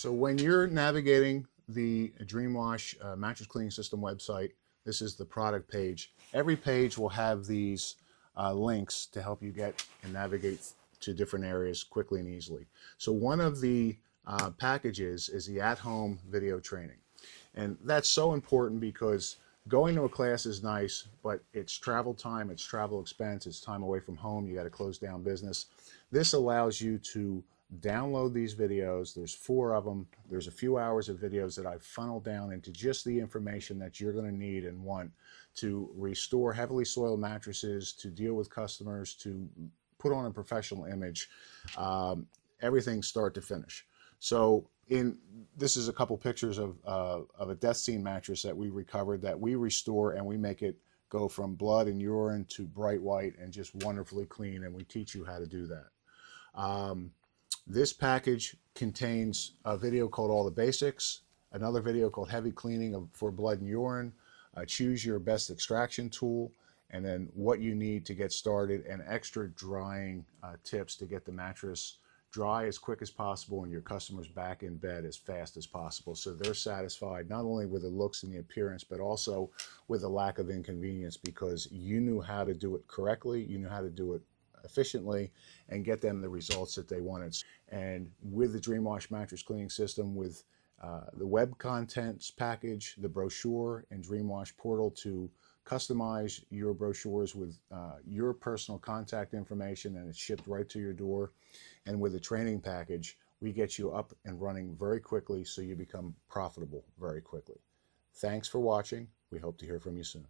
So when you're navigating the DreamWash mattress cleaning system website, this is the product page. Every page will have these links to help you get and navigate to different areas quickly and easily. So one of the packages is the at-home video training. And that's so important because going to a class is nice, but it's travel time, it's travel expense, it's time away from home, you got to close down business. This allows you to download these videos. There's 4 of them. There's a few hours of videos that I've funneled down into just the information that you're going to need and want to restore heavily soiled mattresses, to deal with customers, to put on a professional image, everything start to finish. So this is a couple pictures of a death scene mattress that we recovered, that we restore, and we make it go from blood and urine to bright white and just wonderfully clean, and we teach you how to do that. This package contains a video called All the Basics, another video called Heavy Cleaning for Blood and Urine, choose your best extraction tool, and then what you need to get started, and extra drying tips to get the mattress dry as quick as possible and your customers back in bed as fast as possible, so they're satisfied not only with the looks and the appearance, but also with the lack of inconvenience, because you knew how to do it correctly, you knew how to do it efficiently, and get them the results that they wanted. And with the DreamWash mattress cleaning system, with the web contents package, the brochure, and DreamWash portal to customize your brochures with your personal contact information, and it's shipped right to your door. And with the training package, we get you up and running very quickly, so you become profitable very quickly. Thanks for watching. We hope to hear from you soon.